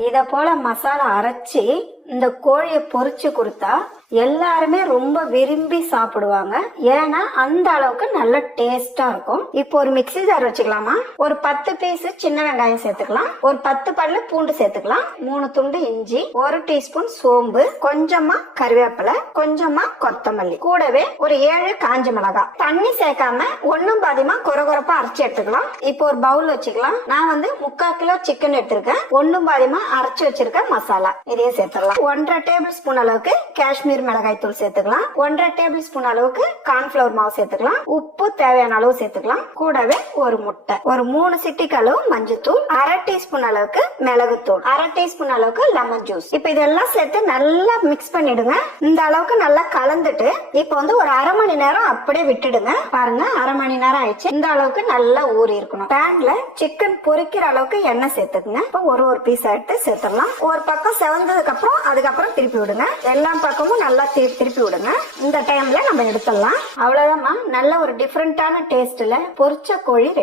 இத போல மசாலா அரைச்சி இந்த கோழியை பொரிச்சு கொடுத்தா எல்லாருமே ரொம்ப விரும்பி சாப்பிடுவாங்க. ஏன்னா அந்த அளவுக்கு நல்ல டேஸ்டா இருக்கும். இப்போ ஒரு மிக்ஸி ஜார் வச்சுக்கலாமா? ஒரு 10 பீஸ் சின்ன வெங்காயம் சேர்த்துக்கலாம், ஒரு 10 பல்லு பூண்டு சேர்த்துக்கலாம், 3 துண்டு இஞ்சி, 1 டீஸ்பூன் சோம்பு, கொஞ்சமா கறிவேப்பிலை, கொஞ்சமா கொத்தமல்லி, கூடவே ஒரு 7 காஞ்ச மிளகாய். தண்ணி சேர்க்காம ஒண்ணும் பாதியமா கொரகொரப்பா அரைச்சி எடுத்துக்கலாம். இப்போ ஒரு பவுல் வச்சுக்கலாம். நான் 3/4 கிலோ சிக்கன் எடுத்திருக்கேன். ஒண்ணும் பாதியமா அரைச்சு வச்சிருக்க மசாலா இதையும் சேர்த்துக்கலாம். 1.5 டேபிள் ஸ்பூன் அளவுக்கு காஷ்மீர் மிளகாய் தூள் சேர்த்துக்கலாம். 1.5 டேபிள் ஸ்பூன் அளவுக்கு கார்ன்ஃபிளவர் மாவு சேர்த்துக்கலாம். உப்பு தேவையான அளவு சேர்த்துக்கலாம். கூடவே ஒரு முட்டை, ஒரு 3 சிட்டிக்கு அளவு மஞ்சத்தூள், 1/2 டீஸ்பூன் அளவுக்கு மிளகுத்தூள், 1/2 டீஸ்பூன் அளவுக்கு லெமன் ஜூஸ். இப்ப இதெல்லாம் சேர்த்து நல்லா மிக்ஸ் பண்ணிடுங்க. இந்த அளவுக்கு நல்லா கலந்துட்டு இப்ப ஒரு 1/2 மணி நேரம் அப்படியே விட்டுடுங்க. பாருங்க, 1/2 மணி நேரம் ஆயிடுச்சு. இந்த அளவுக்கு நல்லா ஊறி இருக்கணும். பேன்ல சிக்கன் பொரிக்கிற அளவுக்கு எண்ணெய் சேர்த்துக்குங்க. இப்ப ஒரு பீஸ் எடுத்து சேர்த்துடலாம். ஒரு பக்கம் செவந்ததுக்கு அப்புறம் அதுக்கப்புறம் திருப்பி விடுங்க. எல்லா பக்கமும் நல்லா திருப்பி விடுங்க. இந்த டைம்ல நம்ம எடுத்துடலாம். அவ்வளவுதான், நல்ல ஒரு டிஃபரெண்டான டேஸ்ட்ல பொரிச்ச கோழி ரெடி.